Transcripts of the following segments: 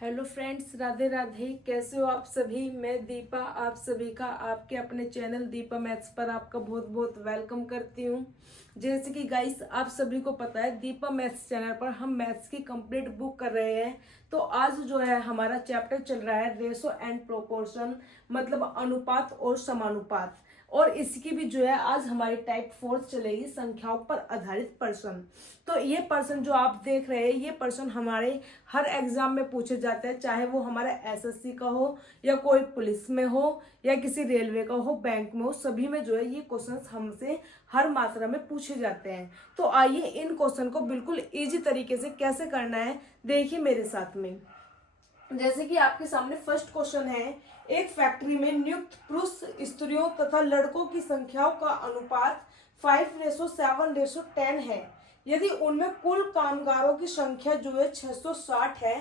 Hello friends, Radhe Radhe. कैसे हो आप सभी। मैं दीपा आप सभी का आपके अपने चैनल दीपा मैथ्स पर आपका बहुत बहुत वेलकम करती हूँ। जैसे कि गाइस आप सभी को पता है, दीपा मैथ्स चैनल पर हम मैथ्स की कंप्लीट बुक कर रहे हैं। तो आज जो है हमारा चैप्टर चल रहा है रेशो एंड प्रोपोर्शन, मतलब अनुपात और समानुपात। और इसकी भी जो है आज हमारी टाइप 4 चलेगी, संख्याओं पर आधारित प्रश्न। तो ये प्रश्न जो आप देख रहे हैं, ये प्रश्न हमारे हर एग्जाम में पूछे जाते हैं, चाहे वो हमारा एसएससी का हो या कोई पुलिस में हो या किसी रेलवे का हो, बैंक में हो, सभी में जो है ये क्वेश्चंस हमसे हर मात्रा में पूछे जाते हैं। तो आइए इन क्वेश्चन को बिल्कुल इजी तरीके से कैसे करना है देखिए मेरे साथ में। जैसे कि आपके सामने फर्स्ट क्वेश्चन है, एक फैक्ट्री में नियुक्त पुरुष स्त्रियों तथा लड़कों की संख्याओं का अनुपात 5:7:10 है। यदि उनमें कुल कामगारों की संख्या जो है 660 है,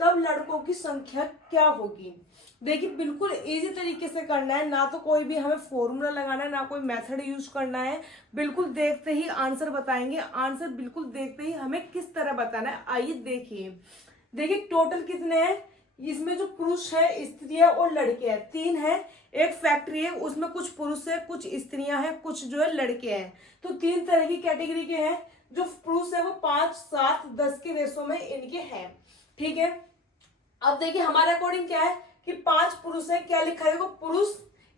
तब लड़कों की संख्या क्या होगी। देखिए बिल्कुल इजी तरीके से करना है, ना तो कोई भी हमें फॉर्मूला लगाना है, ना कोई मेथड यूज करना है। बिल्कुल देखते ही आंसर बताएंगे। आंसर बिल्कुल देखते ही हमें किस तरह बताना है, आइए देखिए टोटल कितने हैं। इसमें जो पुरुष है, स्त्री है और लड़के हैं, 3 है। एक फैक्ट्री है, उसमें कुछ पुरुष है, कुछ स्त्रियां हैं, कुछ जो है लड़के हैं। तो 3 तरह की कैटेगरी के हैं। जो पुरुष है वो 5, 7, 10 के रेशो में इनके हैं। ठीक है, अब देखिए हमारे अकॉर्डिंग क्या है कि 5 पुरुष है, क्या लिखा है, पुरुष,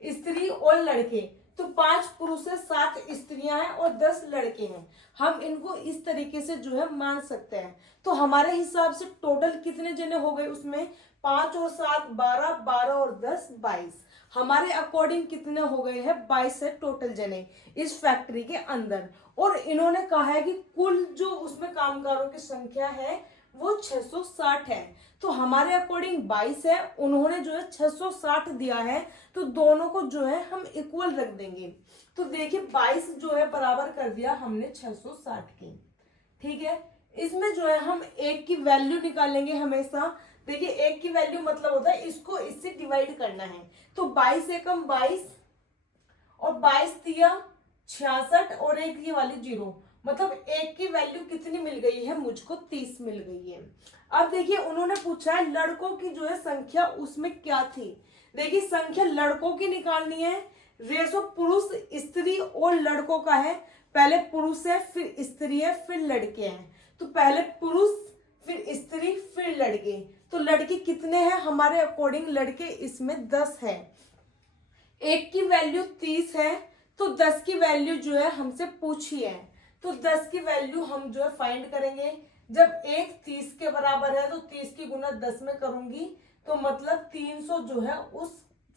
स्त्री और लड़के। तो 5 पुरुष है, 7 स्त्रियां हैं और 10 लड़के हैं। हम इनको इस तरीके से जो है मान सकते हैं। तो हमारे हिसाब से टोटल कितने जने हो गए उसमें, 5 और 7 12, 12 और 10 22। हमारे अकॉर्डिंग कितने हो गए हैं, 22 है टोटल जने इस फैक्ट्री के अंदर। और इन्होंने कहा है कि कुल जो उसमें कामगारों की संख्या है वो 660 है। तो हमारे अकॉर्डिंग 22 है, उन्होंने जो है 660 दिया है। तो दोनों को जो है हम इक्वल रख देंगे। तो देखिए 22 जो है बराबर कर दिया हमने 660 की। ठीक है, इसमें जो है हम एक की वैल्यू निकालेंगे हमेशा। देखिए एक की वैल्यू मतलब होता है इसको इससे डिवाइड करना है। तो 22 एकम 22 और 22 दिया 66 और एक ये वाली 0, मतलब एक की वैल्यू कितनी मिल गई है, मुझको 30 मिल गई है। अब देखिए उन्होंने पूछा है लड़कों की जो है संख्या उसमें क्या थी। देखिए संख्या लड़कों की निकालनी है। रेशो पुरुष, स्त्री और लड़कों का है। पहले पुरुष है, फिर स्त्री है, फिर लड़के हैं। तो पहले पुरुष, फिर स्त्री, फिर लड़के। तो लड़के कितने हैं हमारे अकॉर्डिंग, लड़के इसमें 10 है। एक की वैल्यू 30 है, तो 10 की वैल्यू जो है हमसे पूछी है। तो 10 की वैल्यू हम जो है फाइंड करेंगे। जब एक 30 के बराबर है तो 30 की गुना 10 में करूंगी, तो मतलब 300 जो है उस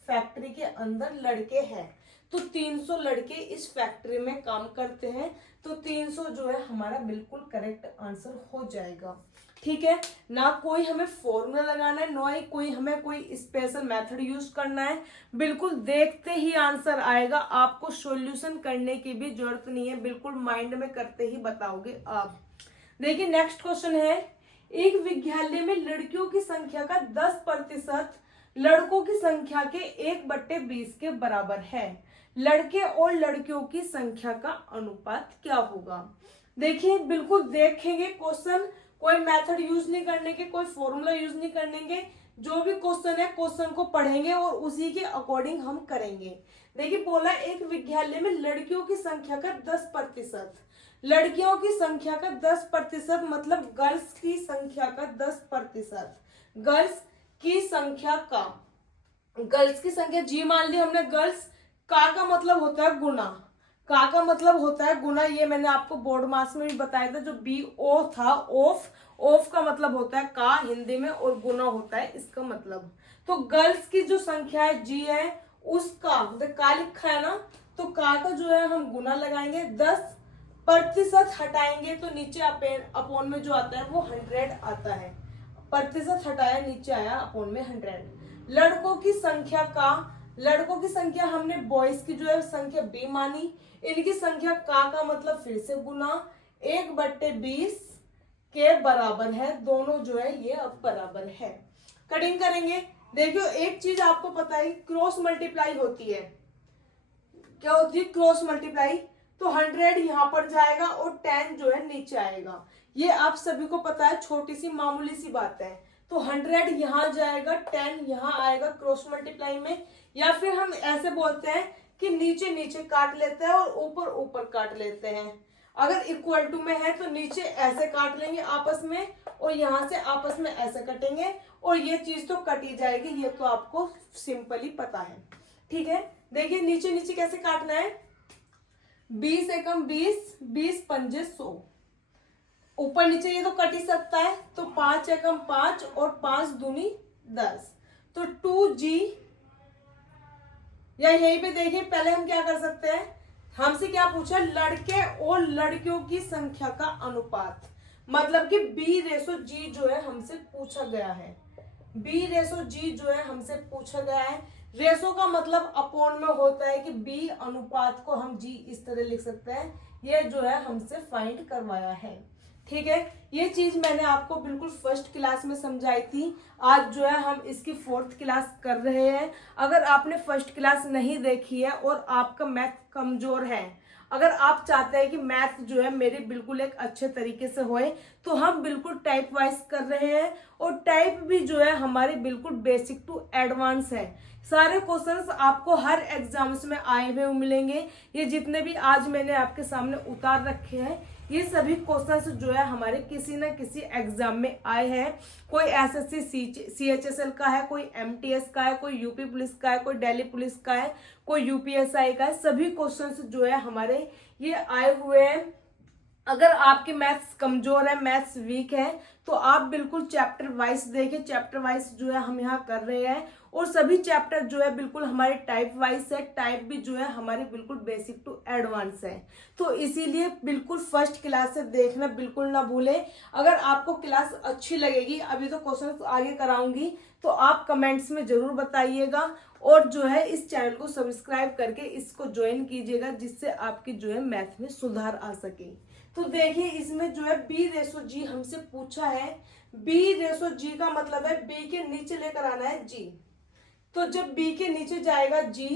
फैक्ट्री के अंदर लड़के हैं। तो 300 लड़के इस फैक्ट्री में काम करते हैं। तो 300 जो है हमारा बिल्कुल करेक्ट आंसर हो जाएगा। ठीक है, ना कोई हमें फॉर्मूला लगाना है, ना ही कोई हमें कोई स्पेशल मेथड यूज करना है। बिल्कुल देखते ही आंसर आएगा, आपको सॉल्यूशन करने की भी जरूरत नहीं है, बिल्कुल माइंड में करते ही बताओगे आप। देखिए नेक्स्ट क्वेश्चन है, एक विद्यालय में लड़कियों की संख्या का 10% लड़कों की संख्या के 1/20 के बराबर है। लड़के और लड़कियों की संख्या का अनुपात क्या होगा। देखिए बिल्कुल देखेंगे क्वेश्चन, कोई मेथड यूज नहीं करने के, कोई फॉर्मूला यूज नहीं करने के। जो भी क्वेश्चन है क्वेश्चन को पढ़ेंगे और उसी के अकॉर्डिंग हम करेंगे। देखिए बोला एक विद्यालय में लड़कियों की संख्या का 10%, लड़कियों की संख्या का 10% मतलब गर्ल्स की संख्या का 10%। गर्ल्स की संख्या का, गर्ल्स की संख्या जी मान ली हमने गर्ल्स। का मतलब होता है गुना, का मतलब होता है गुना। ये मैंने आपको बोर्ड मार्क्स में भी बताया था, जो बी ओ था, ऑफ का मतलब होता है का हिंदी में, और गुना होता है इसका मतलब। तो गर्ल्स की जो संख्या है जी है, उसका का लिखा है ना, तो का जो है हम गुना लगाएंगे। 10% हटाएंगे तो नीचे अपोन में जो आता है वो 100 आता है। प्रतिशत हटाया, नीचे आया अपोन में 100। लड़कों की संख्या का, लड़कों की संख्या हमने बॉयज की जो है संख्या बी मानी। इनकी संख्या का मतलब फिर से गुना 1/20 के बराबर है। दोनों जो है ये अब बराबर है। कटिंग करेंगे। देखियो एक चीज आपको पता है, क्रॉस मल्टीप्लाई होती है। क्या होती है क्रॉस मल्टीप्लाई। तो 100 यहां पर जाएगा और 10 जो है नीचे आएगा। ये आप सभी को पता है, छोटी सी मामूली सी बात है। तो 100 यहाँ जाएगा, 10 यहाँ आएगा क्रॉस मल्टीप्लाई में, या फिर हम ऐसे बोलते हैं कि नीचे नीचे काट लेते हैं और ऊपर ऊपर काट लेते हैं। अगर इक्वल टू में है तो नीचे ऐसे काट लेंगे आपस में और यहाँ से आपस में ऐसे कटेंगे और ये चीज तो कट ही जाएगी, ये तो आपको सिंपली पता है। ठीक है, देखिए नीचे नीचे कैसे काटना है, 20 एकम 20, 20 पंजे 100, ऊपर नीचे ये तो कट ही सकता है, तो 5 एकम 5 और 5 दूनी 10, तो 2G। या यहीं पे देखिए पहले हम क्या कर सकते हैं, हमसे क्या पूछा, लड़के और लड़कियों की संख्या का अनुपात, मतलब कि B/G जो है हमसे पूछा गया है। B/G जो है हमसे पूछा गया है। रेशो का मतलब अपॉन में होता है कि B अनुपात को हम G इस तरह लिख सकते हैं, ये जो है हमसे फाइंड करवाया है। ठीक है, ये चीज मैंने आपको बिल्कुल फर्स्ट क्लास में समझाई थी। आज जो है हम इसकी 4th क्लास कर रहे हैं। अगर आपने फर्स्ट क्लास नहीं देखी है और आपका मैथ कमजोर है, अगर आप चाहते हैं कि मैथ जो है मेरे बिल्कुल एक अच्छे तरीके से होए, तो हम बिल्कुल टाइप वाइज कर रहे हैं और टाइप भी जो है हमारे बिल्कुल बेसिक टू एडवांस है। सारे क्वेश्चंस आपको हर एग्जाम्स में आए हुए मिलेंगे। ये जितने भी आज मैंने आपके सामने उतार रखे हैं, ये सभी क्वेश्चंस जो है हमारे किसी न किसी एग्जाम में आए हैं। कोई एसएससी CHSL का है, कोई MTS का है, कोई यूपी पुलिस का है, कोई दिल्ली पुलिस का है, कोई UPSI का है। सभी क्वेश्चंस जो है हमारे ये आए हुए हैं। अगर आपके मैथ्स कमजोर है, मैथ्स वीक है, तो आप बिल्कुल चैप्टर वाइज देखें। चैप्टर वाइज जो है हम यहाँ कर रहे हैं और सभी चैप्टर जो है बिल्कुल हमारे टाइप वाइज है। टाइप भी जो है हमारे बिल्कुल बेसिक टू एडवांस है, तो इसीलिए बिल्कुल फर्स्ट क्लास से देखना बिल्कुल ना भूले। अगर आपको क्लास अच्छी लगेगी, अभी तो क्वेश्चन आगे कराऊंगी, तो आप कमेंट्स में जरूर बताइएगा और जो है इस चैनल को सब्सक्राइब करके इसको ज्वाइन कीजिएगा, जिससे आपकी जो है मैथ में सुधार आ सके। तो देखिए इसमें जो है B/G हमसे पूछा है। B/G का मतलब है B के नीचे लेकर आना है G, तो जब B के नीचे जाएगा G,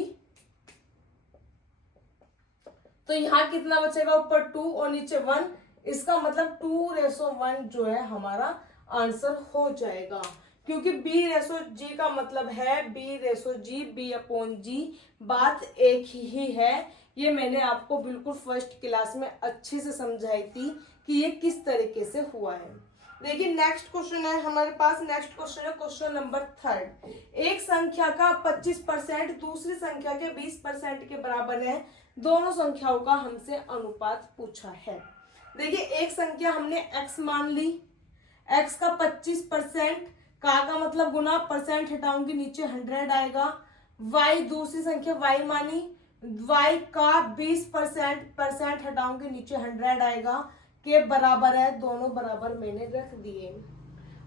तो यहाँ कितना बचेगा, ऊपर 2 और नीचे 1, इसका मतलब 2:1 जो है हमारा आंसर हो जाएगा, क्योंकि B/G का मतलब है B/G, B/G, बात एक ही है। ये मैंने आपको बिल्कुल फर्स्ट क्लास में अच्छे से समझाई थी कि ये किस तरीके से हुआ है। देखिए नेक्स्ट क्वेश्चन है हमारे पास। नेक्स्ट क्वेश्चन है क्वेश्चन नंबर 3। एक संख्या का 25% दूसरी संख्या के 20% के बराबर है। दोनों संख्याओं का हमसे अनुपात पूछा है। देखिए एक संख्या हमने x मान ली, x का 25%, का मतलब गुना, परसेंट हटाऊंगी नीचे 100 आएगा। y दूसरी संख्या y मानी, y का 20%, परसेंट हटाऊंगी नीचे 100 आएगा, के बराबर है, दोनों बराबर मैंने रख दिए।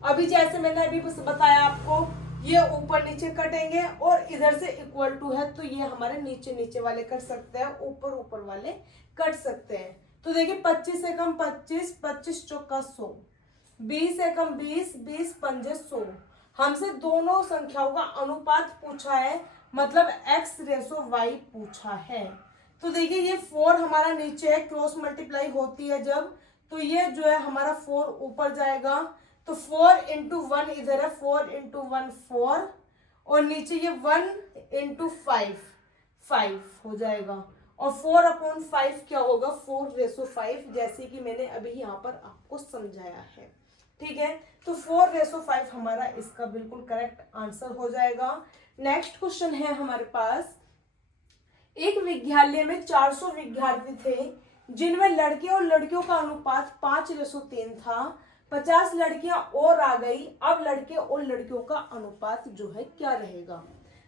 अभी जैसे मैंने अभी बताया आपको, ये ऊपर नीचे कटेंगे और इधर से इक्वल टू है, तो ये हमारे नीचे नीचे वाले कट सकते हैं, ऊपर ऊपर वाले कट सकते हैं। तो देखिए 25 एकम 25, 25 चौका 100, 20 एकम 20, 20 पंजे 100। हमसे दोनों संख्याओं का अनुपात पूछा है, मतलब x/y पूछा है। तो देखिए ये 4 हमारा नीचे है, क्रॉस मल्टीप्लाई होती है जब, तो ये जो है हमारा 4 ऊपर जाएगा, तो 4 × 1 इधर है, 4 × 1 4, और नीचे ये 1 × 5 5 हो जाएगा, और 4/5 क्या होगा, 4/5, जैसे कि मैंने अभी यहाँ पर आपको समझाया है। ठीक है, तो 4/5 हमारा इसका बिल्कुल करेक्ट आंसर हो जाएगा। नेक्स्ट क्वेश्चन है हमारे पास। एक विद्यालय में 400 विद्यार्थी थे, जिनमें लड़के और लड़कियों का अनुपात 5:3 था। 50 लड़कियां और आ गई, अब लड़के और लड़कियों का अनुपात जो है क्या रहेगा।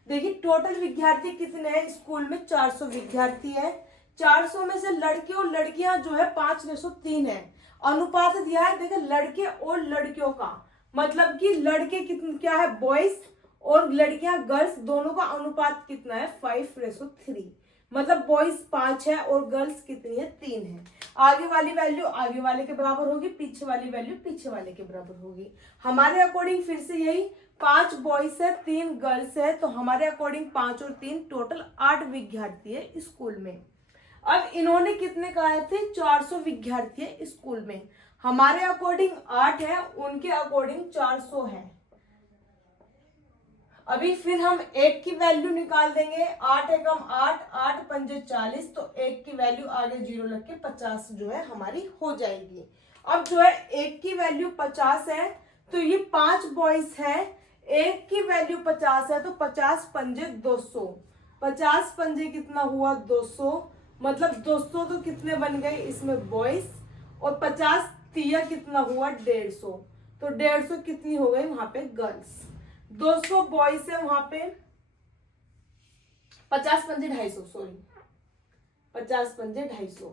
देखिए टोटल विद्यार्थी कितने हैं स्कूल में, 400 विद्यार्थी है। 400 में से लड़के और लड़कियां जो है 5:3 है। अनुपात दिया है, देखिए लड़के और लड़कियों का, मतलब कि लड़के कितने क्या है, बॉयज, और लड़कियां गर्ल्स, दोनों का अनुपात कितना है, 5:3। मतलब बॉयज 5 है और गर्ल्स कितनी है, 3 है। आगे वाली वैल्यू आगे वाले के बराबर होगी, पीछे वाली वैल्यू पीछे वाले के बराबर होगी। हमारे अकॉर्डिंग फिर से यही 5 बॉयज है, 3 गर्ल्स है, तो हमारे अकॉर्डिंग 5 और 3 टोटल 8 विद्यार्थी है स्कूल में। अब इन्होंने कितने कहा थे, 400 विद्यार्थी है स्कूल में। हमारे अकॉर्डिंग 8 है, उनके अकॉर्डिंग 400 है। अभी फिर हम 1 की वैल्यू निकाल देंगे, 8 एकम 8, 8 पंजे 40, तो 1 की वैल्यू आगे 0 लग के 50 जो है हमारी हो जाएगी। अब जो है 1 की वैल्यू 50 है, तो ये 5 बॉयज है, 1 की वैल्यू 50 है, तो 50 पंजे 200, 50 पंजे कितना हुआ 200, मतलब 200 तो कितने बन गए इसमें बॉयज, और 50 तिया कितना हुआ 150, तो 150 कितनी हो गई वहां पे गर्ल्स। 200 बॉयज है वहां पे, 50 पंजे 250, सॉरी 50 पंजे 250,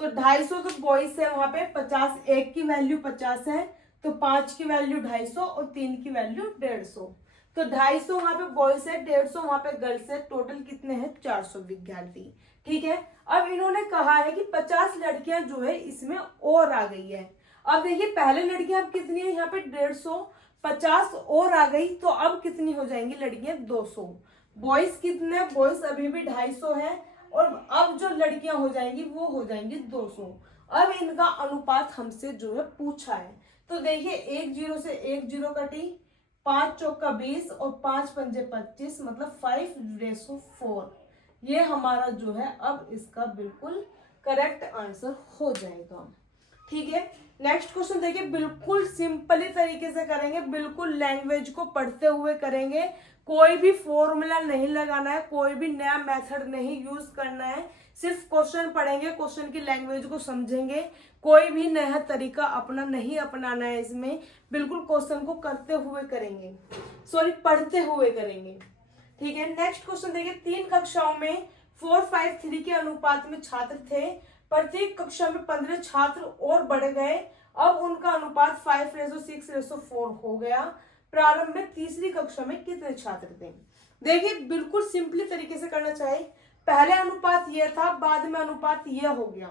तो 250 तो बॉयज है वहां पे, 50 1 की वैल्यू 50 है, तो 5 की वैल्यू 250 और 3 की वैल्यू 150, तो 250 वहां पे बॉयज है, 150 वहां पे गर्ल्स है, टोटल कितने हैं 400 विद्यार्थी। ठीक है, अब इन्होंने कहा है कि 50 लड़कियां जो है इसमें और आ गई है। अब देखिए पहले लड़कियां अब कितनी है यहाँ पे 150, 50 और आ गई, तो अब कितनी हो जाएंगी लड़कियां 200, बॉयज कितने, बॉयज अभी भी 250 है, और अब जो लड़कियां हो जाएंगी वो हो जाएंगी 200। अब इनका अनुपात हमसे जो है पूछा है, तो देखिए 1 0 से 1 0 कटी, 5 चौका 20 और 5 पंजे 25, मतलब 5:4, ये हमारा जो है अब इसका बिल्कुल करेक्ट आंसर हो जाएगा। ठीक है, नेक्स्ट क्वेश्चन देखिए, बिल्कुल सिंपली तरीके से करेंगे, बिल्कुल लैंग्वेज को पढ़ते हुए करेंगे, कोई भी फॉर्मूला नहीं लगाना है, कोई भी नया मेथड नहीं यूज करना है, सिर्फ क्वेश्चन पढ़ेंगे, क्वेश्चन की लैंग्वेज को समझेंगे, कोई भी नया तरीका अपना नहीं अपनाना है इसमें, बिल्कुल क्वेश्चन को करते हुए करेंगे, सॉरी पढ़ते हुए करेंगे। ठीक है, नेक्स्ट क्वेश्चन देखिए, 3 कक्षाओं में 4:5:3 के अनुपात में छात्र थे, प्रत्येक कक्षा में 15 छात्र और बढ़ गए, अब उनका अनुपात 5:6:4 हो गया, प्रारंभ में तीसरी कक्षा में कितने छात्र थे। देखिए बिल्कुल सिंपली तरीके से करना चाहिए, पहले अनुपात यह था, बाद में अनुपात यह हो गया।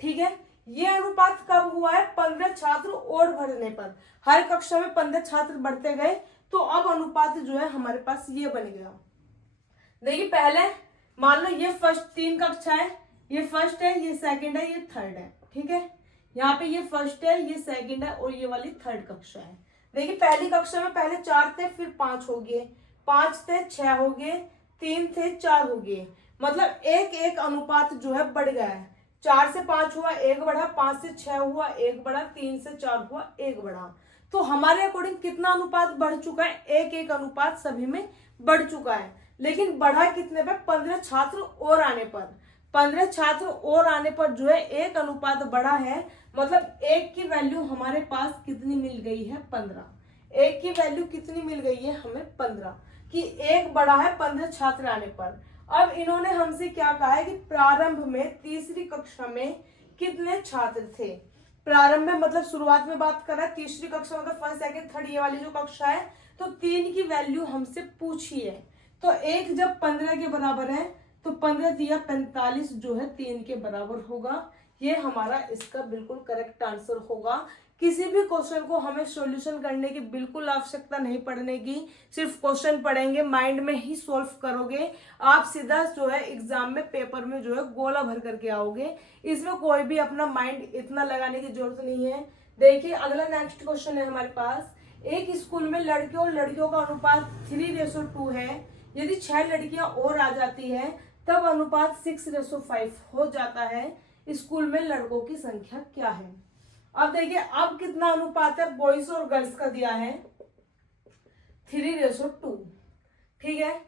ठीक है, ये अनुपात कब हुआ है 15 छात्र और बढ़ने पर, हर कक्षा में 15 छात्र बढ़ते गए, तो अब अनुपात जो है हमारे पास ये बन गया। देखिए पहले मान लो ये फर्स्ट 3 कक्षा है, ये फर्स्ट है, ये सेकंड है, ये थर्ड है। ठीक है, यहाँ पे ये फर्स्ट है, ये सेकंड है, और ये वाली थर्ड कक्षा है। देखिए पहली कक्षा में पहले 4 थे, फिर 5 हो गए, 5 थे 6 हो गए, 3 थे 4 हो गए, मतलब एक एक अनुपात जो है बढ़ गया है। 4 से 5 हुआ 1 बढ़ा, 5 से 6 हुआ 1 बढ़ा, 3 से 4 हुआ 1 बढ़ा, तो हमारे अकॉर्डिंग कितना अनुपात बढ़ चुका है, एक एक अनुपात सभी में बढ़ चुका है। लेकिन बढ़ा कितने पे, 15 छात्र और आने पर, 15 छात्र और आने पर जो है एक अनुपात बढ़ा है, मतलब एक की वैल्यू हमारे पास कितनी मिल गई है 15, एक की वैल्यू कितनी मिल गई है हमें 15, कि एक बढ़ा है 15 छात्र आने पर। अब इन्होंने हमसे क्या कहा है कि प्रारंभ में तीसरी कक्षा में कितने छात्र थे, प्रारंभ में मतलब शुरुआत में बात कर रहा है, तीसरी कक्षा मतलब फर्स्ट सेकंड थर्ड ये वाली जो कक्षा है, तो 3 की वैल्यू हमसे पूछी है, तो 1 जब 15 के बराबर है तो 15 दिया 45 जो है 3 के बराबर होगा, ये हमारा इसका बिल्कुल करेक्ट आंसर होगा। किसी भी क्वेश्चन को हमें सॉल्यूशन करने की बिल्कुल आवश्यकता नहीं पड़ने की, सिर्फ क्वेश्चन पढ़ेंगे, माइंड में ही सॉल्व करोगे, आप सीधा जो है एग्जाम में पेपर में जो है गोला भर करके आओगे, इसमें कोई भी अपना माइंड इतना लगाने की जरूरत नहीं है। देखिए अगला नेक्स्ट क्वेश्चन है हमारे पास, एक स्कूल में लड़के और लड़कियों का अनुपात 3:2 है, यदि 6 लड़कियां और आ जाती है तब अनुपात 6:5 हो जाता है, स्कूल में लड़कों की संख्या क्या है। अब देखिए अब कितना अनुपात है, बॉयज और गर्ल्स का दिया है 3:2। ठीक है,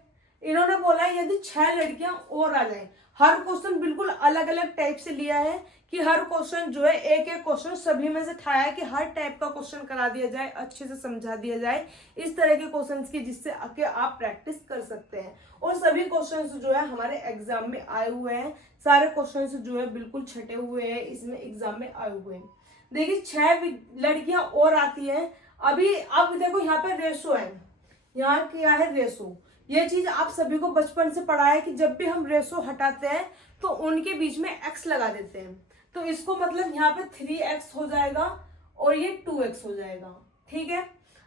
इन्होंने बोला है यदि 6 लड़कियां और आ जाए, हर क्वेश्चन बिल्कुल अलग अलग टाइप से लिया है, कि हर क्वेश्चन जो है एक एक क्वेश्चन सभी में से ठाया है कि हर टाइप का क्वेश्चन करा दिया जाए, अच्छे से समझा दिया जाए, इस तरह के क्वेश्चंस की जिससे आके आप प्रैक्टिस कर सकते हैं। और सभी क्वेश्चंस जो है हमारे एग्जाम में आए हुए हैं, सारे क्वेश्चंस जो है बिल्कुल छटे हुए हैं, इसमें एग्जाम में आए हुए हैं। देखिए 6 लड़कियां और आती हैं, अभी अब देखो यहाँ पे रेशो है, यहाँ क्या है रेशो, ये चीज आप सभी को बचपन से पढ़ा है कि जब भी हम रेशो हटाते हैं तो उनके बीच में x लगा देते हैं, तो इसको मतलब यहाँ पे 3x हो जाएगा और ये 2x हो जाएगा। ठीक है,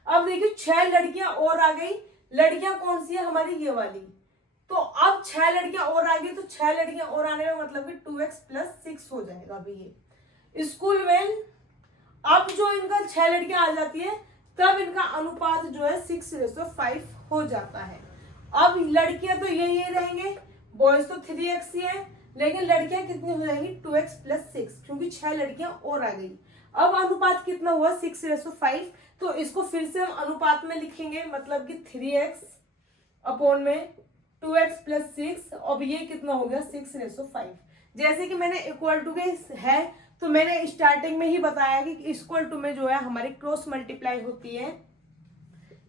अब देखिए 6 लड़कियां और आ गई, लड़कियां कौन सी है हमारी ये वाली, तो अब 6 लड़कियां और आ गई, तो 6 लड़कियां और आने में मतलब कि 2x + 6 हो जाएगा। अभी ये स्कूल में अब जो इनका 6 लड़कियां आ जाती है तब इनका अनुपात जो है 6:5 हो जाता है। अब लड़कियां तो ये रहेंगे, बॉयज तो 3x ही है, लेकिन लड़कियां कितनी हो जाएंगी 2x + 6, क्योंकि 6 लड़कियां और आ गई। अब अनुपात कितना हुआ 6:5, तो इसको फिर से हम अनुपात में लिखेंगे, मतलब कि 3x अपॉन में 2x + 6, अब ये कितना हो गया 6:5। जैसे कि मैंने इक्वल टू के है, तो मैंने स्टार्टिंग में ही बताया कि इक्वल टू में जो है हमारी क्रॉस मल्टीप्लाई होती है,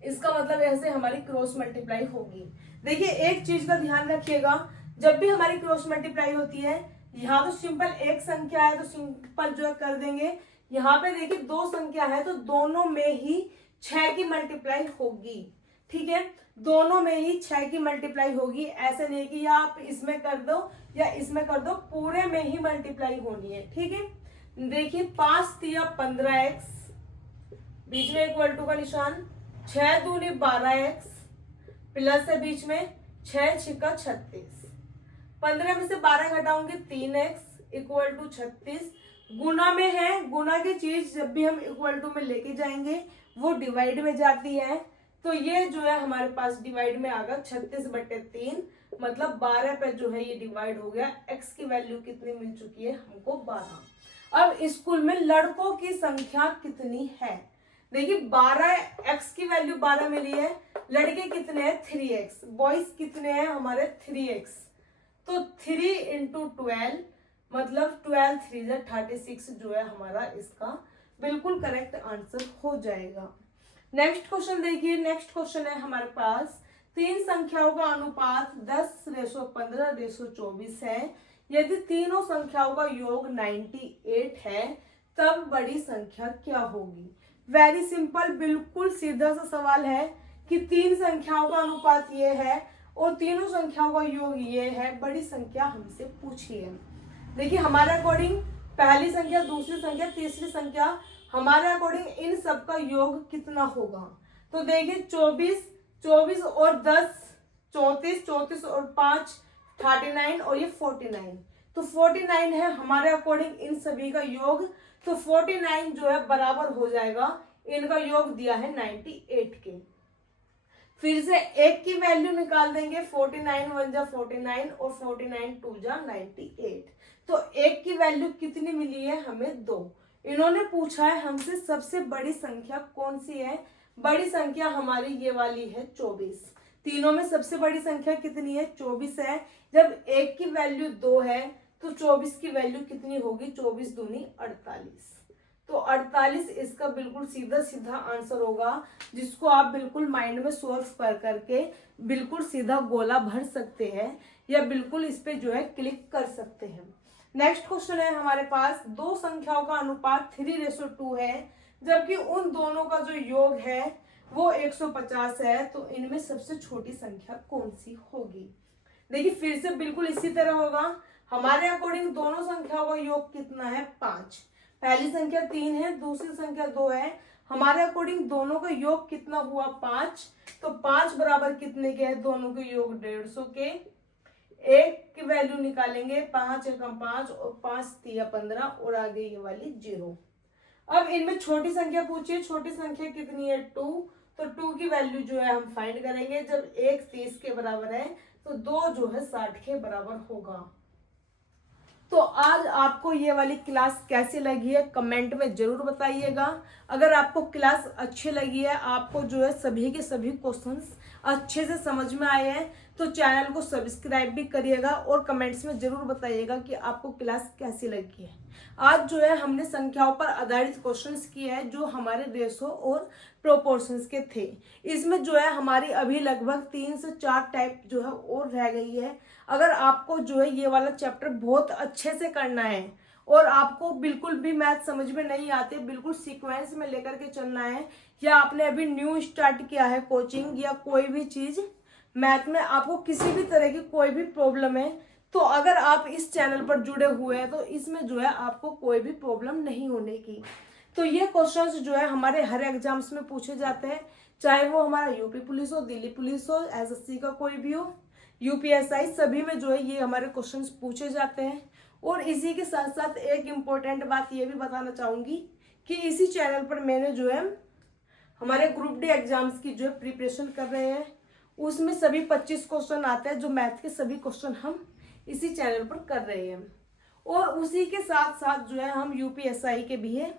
इसका मतलब ऐसे हमारी क्रॉस मल्टीप्लाई होगी। देखिए एक चीज का ध्यान रखिएगा, जब भी हमारी क्रॉस मल्टीप्लाई होती है, यहाँ तो सिंपल एक संख्या है तो सिंपल जो है कर देंगे। यहाँ पे देखिए दो संख्या है तो दोनों में ही 6 की मल्टीप्लाई होगी, ठीक है, दोनों में ही 6 की मल्टीप्लाई होगी। ऐसे नहीं कि या आप इसमें कर दो या इसमें कर दो, पूरे में ही मल्टीप्लाई होनी है, ठीक है। देखिए 5 तिया 15x, बीच में इक्वल टू का निशान, 6 दूनी 12x, प्लस है बीच में 6 छिका 36, 15 में से 12 घटाऊंगी 3x इक्वल टू 36। गुना में है, गुना की चीज जब भी हम इक्वल टू में लेके जाएंगे वो डिवाइड में जाती है, तो ये जो है हमारे पास डिवाइड में आ गया 36/3, मतलब 12 पे जो है ये डिवाइड हो गया। x की वैल्यू कितनी मिल चुकी है हमको 12। अब स्कूल में लड़कों की संख्या कितनी है, देखिए 12x की वैल्यू 12 मिली है, लड़के कितने हैं 3x, बॉयज कितने हैं हमारे 3x, तो 3 × 12 मतलब 12 3 36 जो है हमारा इसका बिल्कुल करेक्ट आंसर हो जाएगा। नेक्स्ट क्वेश्चन देखिए, नेक्स्ट क्वेश्चन है हमारे पास, तीन संख्याओं का अनुपात 10:15:24 है, यदि तीनों संख्याओं का योग 98 है तब बड़ी संख्या क्या होगी। वेरी सिंपल, बिल्कुल सीधा सा सवाल है कि तीन संख्याओं का अनुपात ये है और तीनों संख्याओं का योग ये है, बड़ी संख्या हमसे पूछी है। देखिए हमारे अकॉर्डिंग पहली संख्या, दूसरी संख्या, तीसरी संख्या, हमारे अकॉर्डिंग इन सब का योग कितना होगा, तो देखिए 24 और 10 34, 34 और 5 39 और ये 49, तो 49 है हमारे अकॉर्डिंग इन सभी का योग, तो 49 जो है बराबर हो जाएगा, इनका योग दिया है 98 के। फिर से एक की वैल्यू निकाल देंगे, 49 1 जा 49 और 49 2 जा 98, तो एक की वैल्यू कितनी मिली है हमें 2। इन्होंने पूछा है हमसे सबसे बड़ी संख्या कौन सी है, बड़ी संख्या हमारी ये वाली है 24। तीनों में सबसे बड़ी संख्या कितनी है 24 है। जब एक की वैल्यू 2 है तो 24 की वैल्यू कितनी होगी, 24 दूनी 48, तो 48 इसका बिल्कुल सीधा सीधा आंसर होगा, जिसको आप बिल्कुल माइंड में सॉल्व कर करके बिल्कुल सीधा गोला भर सकते हैं या बिल्कुल इस पे जो है क्लिक कर सकते हैं। नेक्स्ट क्वेश्चन है हमारे पास, दो संख्याओं का अनुपात 3:2 है, जबकि उन दोनों का जो योग है वो 150 है, तो इनमें सबसे छोटी संख्या कौन सी होगी। देखिए फिर से बिल्कुल इसी तरह होगा, हमारे अकॉर्डिंग दोनों संख्याओं का योग कितना है 5, पहली संख्या 3 है, दूसरी संख्या 2 है, हमारे अकॉर्डिंग दोनों का योग कितना हुआ 5, तो 5 बराबर कितने के है, दोनों के योग 150 के। एक की वैल्यू निकालेंगे, 5 एकम 5 और 5 तिया 15 और आगे ये वाली 0। अब इनमें छोटी संख्या पूछिए, छोटी संख्या कितनी है 2, तो 2 की वैल्यू जो है हम फाइंड करेंगे, जब 1 30 के बराबर है तो 2 जो है 60 के बराबर होगा। तो आज आपको ये वाली क्लास कैसी लगी है कमेंट में जरूर बताइएगा। अगर आपको क्लास अच्छी लगी है, आपको जो है सभी के सभी क्वेश्चंस अच्छे से समझ में आए हैं, तो चैनल को सब्सक्राइब भी करिएगा और कमेंट्स में जरूर बताइएगा कि आपको क्लास कैसी लगी है। आज जो है हमने संख्याओं पर आधारित क्वेश्चंस किए हैं जो हमारे रेशो और प्रोपोर्शंस के थे। इसमें जो है हमारी अभी लगभग 3 से 4 टाइप जो है और रह गई है। अगर आपको जो है ये वाला चैप्टर बहुत अच्छे से करना है और आपको बिल्कुल भी मैथ समझ में नहीं आते, बिल्कुल सीक्वेंस में लेकर के चलना है, या आपने अभी न्यू स्टार्ट किया है कोचिंग या कोई भी चीज मैथ में, आपको किसी भी तरह की कोई भी प्रॉब्लम है, तो अगर आप इस चैनल पर जुड़े हुए हैं तो इसमें जो है आपको कोई भी प्रॉब्लम नहीं होने की। तो ये क्वेश्चंस जो है हमारे हर एग्जाम्स में पूछे जाते हैं, चाहे वो हमारा यूपी पुलिस हो, दिल्ली पुलिस हो, एसएससी का कोई भी हो, यूपीएसआई, सभी में जो है ये हमारे क्वेश्चंस पूछे जाते हैं। और इसी के साथ साथ एक इम्पोर्टेंट बात ये भी बताना चाहूंगी कि इसी चैनल पर मैंने जो है हमारे ग्रुप डी एग्जाम्स की जो है प्रिपरेशन कर रहे हैं, उसमें सभी 25 क्वेश्चन आते हैं, जो मैथ के सभी क्वेश्चन हम इसी चैनल पर कर रहे हैं। और उसी के साथ साथ जो है हम यूपीएसआई के भी है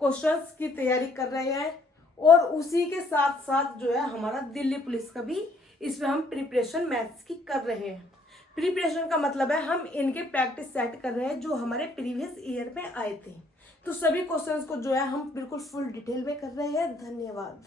क्वेश्चंस की तैयारी कर रहे हैं, और उसी के साथ साथ जो है हमारा दिल्ली पुलिस का भी इसमें हम प्रिपरेशन मैथ्स की कर रहे हैं। प्रिपरेशन का मतलब है हम इनके प्रैक्टिस सेट कर रहे हैं जो हमारे प्रीवियस ईयर में आए थे। तो सभी क्वेश्चंस को जो है हम बिल्कुल फुल डिटेल में कर रहे हैं। धन्यवाद।